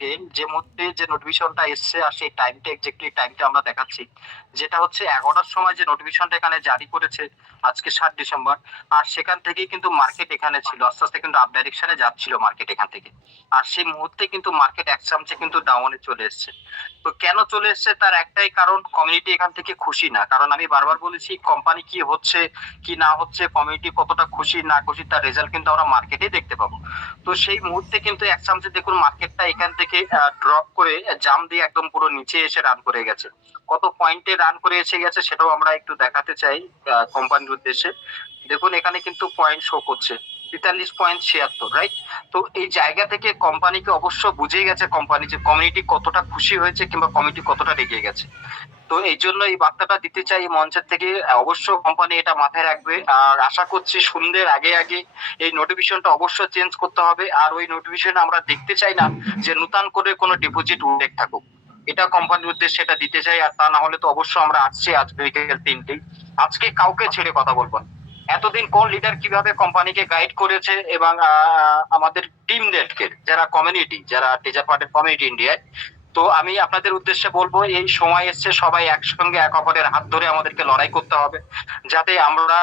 থেকে যে মুহূর্তে যে নোটিফিকেশনটা এসছে আর সেই টাইমটা এক্স্যাক্টলি টাইমটা আমরা দেখাচ্ছি, যেটা হচ্ছে 11টার সময় যে নোটিফিকেশনটা এখানে জারি করেছে আজকে 7 ডিসেম্বর। আর সেখান থেকেই কিন্তু মার্কেট এখানে ছিল, আস্তে আস্তে কিন্তু আপ ডাইরেকশনে যাচ্ছিল মার্কেট এখান থেকে। আর সেই মুহূর্তে কিন্তু মার্কেট এক চামচে কিন্তু ডাউনে চলে এসছে। তো কেন চলে এসছে তার একটাই কারণ, কমিউনিটি এখান থেকে খুশি না। কারণ আমি বারবার বলেছি কোম্পানি কি হচ্ছে কি না হচ্ছে, কমিউনিটি কতটা খুশি না খুশি তার রেজাল্ট কিন্তু আমরা মার্কেটেই দেখতে পাবো। তো সেই মুহূর্তে কিন্তু এক চামচে দেখুন মার্কেটটা এখান থেকে ড্রপ করে জাম দিয়ে একদম পুরো নিচে এসে রান করে গেছে। কত পয়েন্টে রান করে এসে গেছে সেটাও আমরা একটু দেখাতে চাই কোম্পানির উদ্দেশ্যে। দেখুন এখানে কিন্তু পয়েন্ট শো করছে 43.76, রাইট? তো এই জায়গা থেকে কোম্পানিকে অবশ্য বুঝেই গেছে কোম্পানি যে কমিউনিটি কতটা খুশি হয়েছে কিংবা কমিউনিটি কতটা রেগে গেছে। তো এই জন্য এই বার্তাটা দিতে চাই এই মঞ্চের থেকে। অবশ্য কোম্পানি এটা মাথায় রাখবে, আর আশা করছি সন্ধ্যের আগে আগে এই নোটিফিকেশনটা অবশ্যই চেঞ্জ করতে হবে। আর ওই নোটিফিকেশন আমরা দেখতে চাই না যে নতুন করে কোনো ডিপোজিট উল্লেখ থাকুক। এটা কোম্পানির উদ্দেশ্যে এটা দিতে চাই। আর তা না হলে তো অবশ্যই আমরা আসছি আজ বিকেল 3টেই। আজকে কাউকে ছেড়ে কথা বলবো না। এতদিন কোন লিডার কিভাবে কোম্পানিকে গাইড করেছে এবং আমাদের টিমদেরকে, যারা কমিউনিটি, যারা টিচার পার্টির কমিউনিটি ইন্ডিয়ায়। তো আমি আপনাদের উদ্দেশ্যে বলবো এই সময় এসছে সবাই একসঙ্গে এক অপরের হাত ধরে আমাদেরকে লড়াই করতে হবে, যাতে আমরা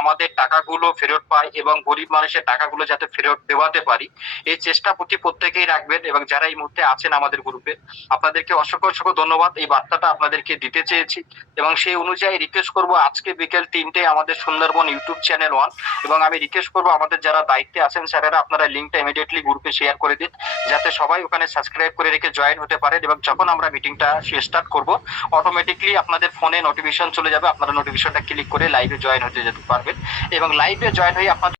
আমাদের টাকাগুলো ফেরত পাই এবং গরিব মানুষের টাকাগুলো যাতে ফেরত দেওয়াতে পারি। এই চেষ্টা প্রত্যেকেই রাখবেন। এবং যারা এই মুহূর্তে আছেন আমাদের গ্রুপে, আপনাদেরকে অসংখ্য অসংখ্য ধন্যবাদ। এই বার্তাটা আপনাদেরকে দিতে চেয়েছি এবং সেই অনুযায়ী রিকোয়েস্ট করবো আজকে বিকেল 3টে আমাদের সুন্দরবন ইউটিউব চ্যানেল 1। এবং আমি রিকোয়েস্ট করবো আমাদের যারা দায়িত্বে আছেন স্যারেরা, আপনারা লিঙ্কটা ইমিডিয়েটলি গ্রুপে শেয়ার করে দিন, যাতে সবাই ওখানে সাবস্ক্রাইব করে রেখে জয়েন হতে পারেন। এবং যখন আমরা মিটিংটা স্টার্ট করব অটোমেটিকলি আপনাদের ফোনে নোটিফিকেশন চলে যাবে, আপনারা নোটিফিকেশনটা ক্লিক করে লাইভে জয়েন হতে যেতে পারবেন এবং লাইভে জয়েন হয়ে আপনাদের